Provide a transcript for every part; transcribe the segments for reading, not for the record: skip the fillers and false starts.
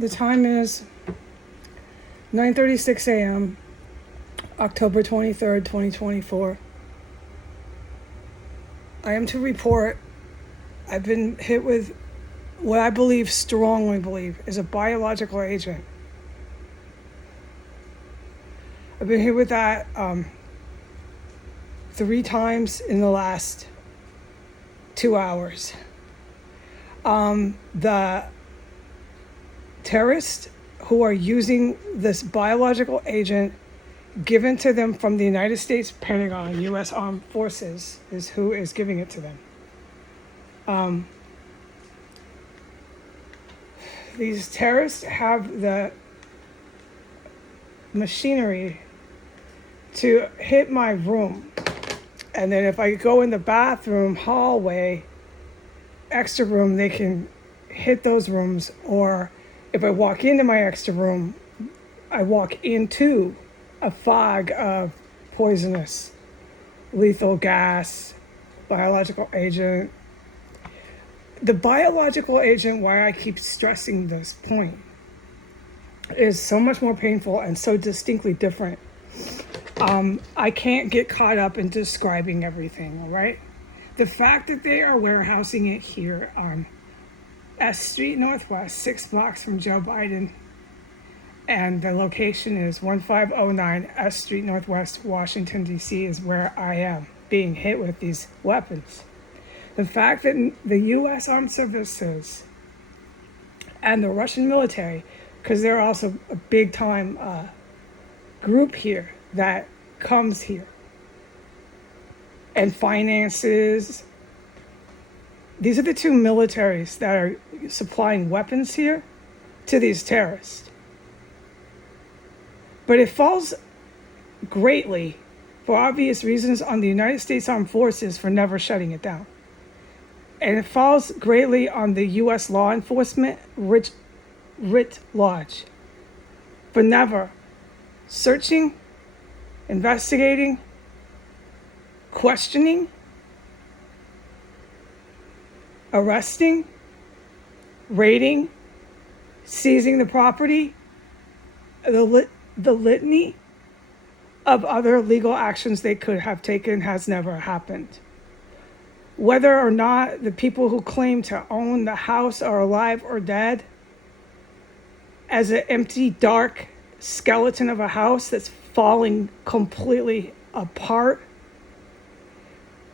The time is 9:36 a.m., October 23rd, 2024. I am to report I've been hit with what I strongly believe, is a biological agent. I've been hit with that 3 times in the last 2 hours. The terrorists who are using this biological agent given to them from the United States Pentagon, U.S. Armed Forces, is who is giving it to them. These terrorists have the machinery to hit my room. And then if I go in the bathroom, hallway, extra room, they can hit those rooms. Or if I walk into my extra room, I walk into a fog of poisonous, lethal gas, biological agent. The biological agent, why I keep stressing this point, is so much more painful and so distinctly different. I can't get caught up in describing everything, all right? The fact that they are warehousing it here on S Street Northwest, 6 blocks from Joe Biden, and the location is 1509 S Street Northwest, Washington, D.C., is where I am being hit with these weapons. The fact that the U.S. Armed Services and the Russian military, because they're also a big-time group here that comes here and finances. These are the 2 militaries that are supplying weapons here to these terrorists. But it falls greatly, for obvious reasons, on the United States Armed Forces for never shutting it down. And it falls greatly on the U.S. law enforcement, writ large, for never searching, investigating, questioning, arresting, raiding, seizing the property, the litany of other legal actions they could have taken has never happened. Whether or not the people who claim to own the house are alive or dead, as an empty, dark skeleton of a house that's falling completely apart,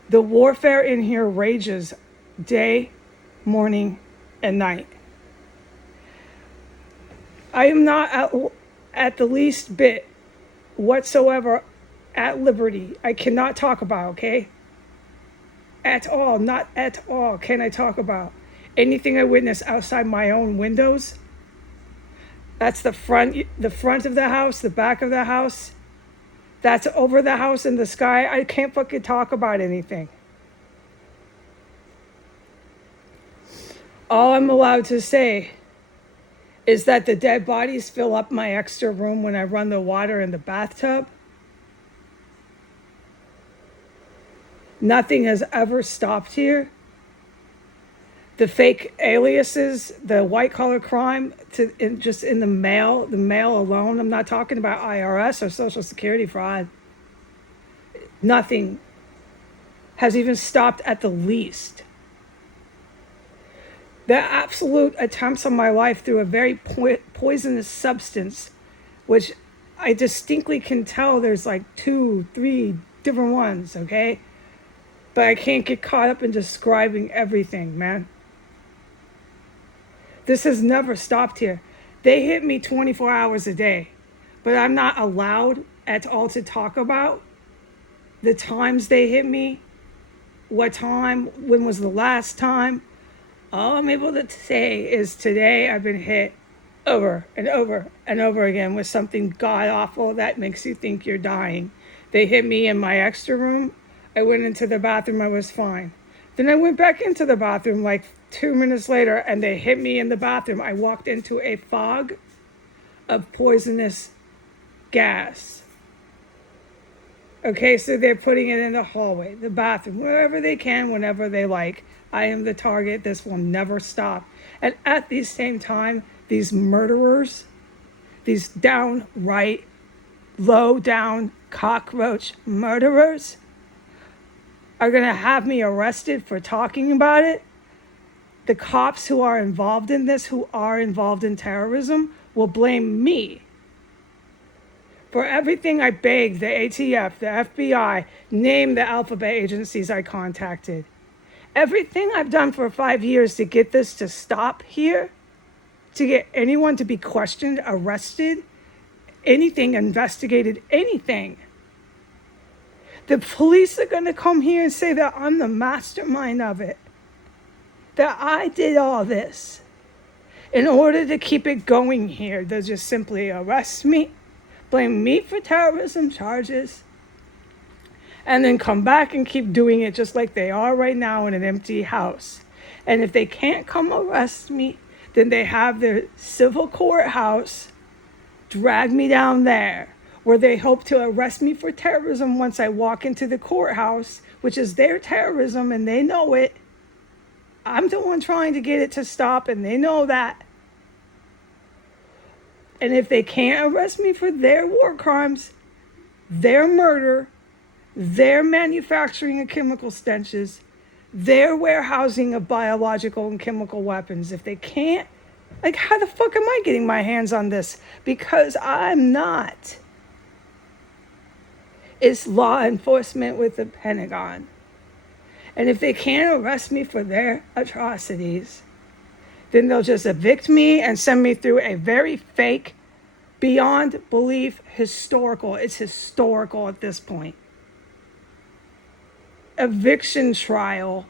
the warfare in here rages day, morning, and night. I am not at the least bit whatsoever at liberty. I cannot talk about, okay? At all, not at all can I talk about anything I witness outside my own windows. That's the front of the house, the back of the house. That's over the house in the sky. I can't fucking talk about anything. All I'm allowed to say is that the dead bodies fill up my extra room when I run the water in the bathtub. Nothing has ever stopped here. The fake aliases, the white-collar crime, just in the mail alone. I'm not talking about IRS or Social Security fraud. Nothing has even stopped at the least. The absolute attempts on my life through a very poisonous substance, which I distinctly can tell there's like 2, 3 different ones, okay? But I can't get caught up in describing everything, man. This has never stopped here. They hit me 24 hours a day, but I'm not allowed at all to talk about the times they hit me, what time, when was the last time. All I'm able to say is today I've been hit over and over and over again with something god-awful that makes you think you're dying. They hit me in my extra room. I went into the bathroom, I was fine. Then I went back into the bathroom like 2 minutes later and they hit me in the bathroom. I walked into a fog of poisonous gas. Okay, so they're putting it in the hallway, the bathroom, wherever they can, whenever they like. I am the target. This will never stop. And at the same time, these murderers, these downright, low-down cockroach murderers, are going to have me arrested for talking about it. The cops who are involved in this, who are involved in terrorism, will blame me for everything I begged the ATF, the FBI, name the alphabet agencies I contacted. Everything I've done for 5 years to get this to stop here, to get anyone to be questioned, arrested, anything, investigated, anything. The police are going to come here and say that I'm the mastermind of it, that I did all this. In order to keep it going here, they'll just simply arrest me, blame me for terrorism charges, and then come back and keep doing it just like they are right now in an empty house. And if they can't come arrest me, then they have their civil courthouse drag me down there, where they hope to arrest me for terrorism once I walk into the courthouse, which is their terrorism and they know it. I'm the one trying to get it to stop and they know that. And if they can't arrest me for their war crimes, their murder, their manufacturing of chemical stenches, their warehousing of biological and chemical weapons, if they can't, like, how the fuck am I getting my hands on this? Because I'm not. It's law enforcement with the Pentagon. And if they can't arrest me for their atrocities, then they'll just evict me and send me through a very fake, beyond belief, it's historical at this point, eviction trial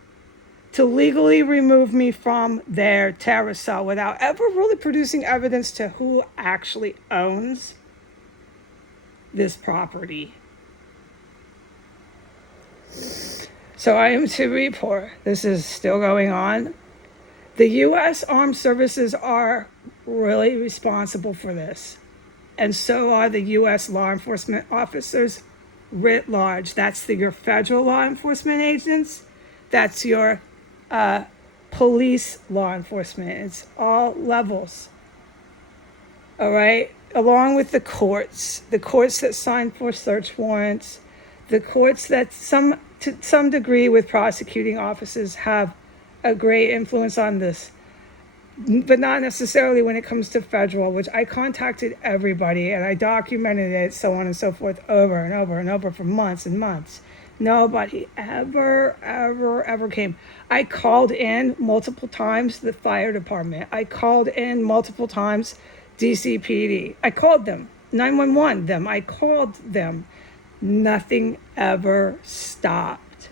to legally remove me from their terror cell without ever really producing evidence to who actually owns this property. So I am to report, this is still going on. The U.S. Armed Services are really responsible for this. And so are the U.S. law enforcement officers writ large. That's your federal law enforcement agents. That's your police law enforcement. It's all levels. All right? Along with the courts that sign for search warrants, the courts that to some degree with prosecuting officers have a great influence on this, but not necessarily when it comes to federal, which I contacted everybody and I documented it, so on and so forth, over and over and over for months and months. Nobody ever came. I called in multiple times the fire department. I called in multiple times DCPD. I called them, 911 them. I called them. Nothing ever stopped.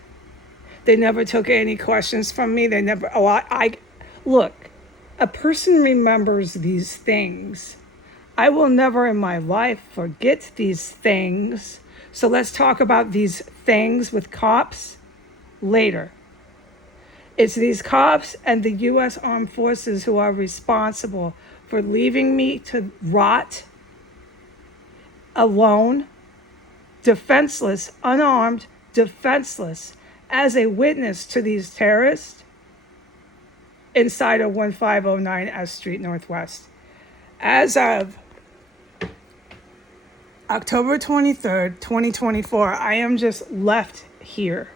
They never took any questions from me. They never, look, a person remembers these things. I will never in my life forget these things. So let's talk about these things with cops later. It's these cops and the U.S. Armed Forces who are responsible for leaving me to rot alone, defenseless, unarmed, defenseless, as a witness to these terrorists inside of 1509 S Street Northwest. As of October 23rd, 2024, I am just left here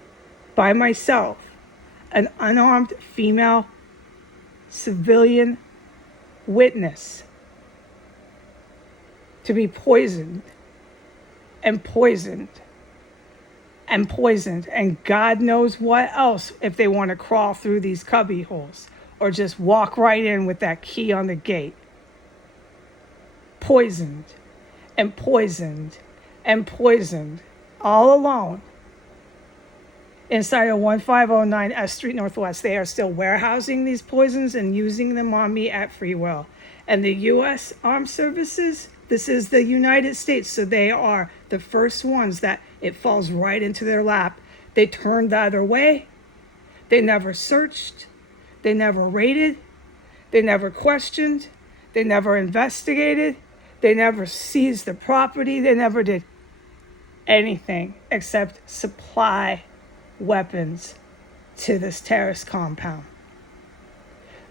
by myself, an unarmed female civilian witness, to be poisoned and poisoned and poisoned, and God knows what else if they want to crawl through these cubby holes or just walk right in with that key on the gate. Poisoned and poisoned and poisoned, all alone inside of 1509 S Street Northwest. They are still warehousing these poisons and using them on me at free will. And the U.S. Armed Services, this is the United States, so they are the first ones that it falls right into their lap. They turned the other way. They never searched. They never raided. They never questioned. They never investigated. They never seized the property. They never did anything except supply weapons to this terrorist compound.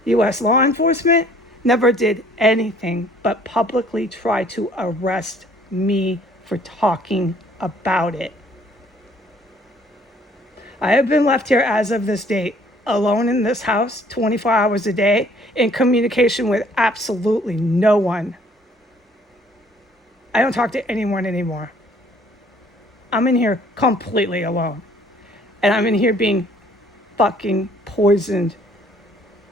U.S. law enforcement never did anything but publicly try to arrest me for talking about it. I have been left here as of this date, alone in this house, 24 hours a day, in communication with absolutely no one. I don't talk to anyone anymore. I'm in here completely alone. And I'm in here being fucking poisoned,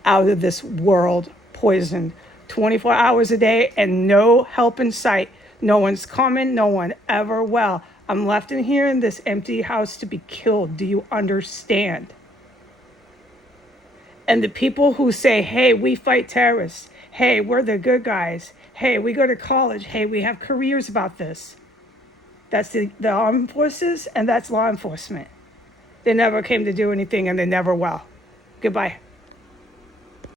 out of this world poisoned, 24 hours a day, and no help in sight. No one's coming, no one ever will. I'm left in here in this empty house to be killed. Do you understand? And the people who say, hey, we fight terrorists. Hey, we're the good guys. Hey, we go to college. Hey, we have careers about this. That's the armed forces, and that's law enforcement. They never came to do anything, and they never will. Goodbye.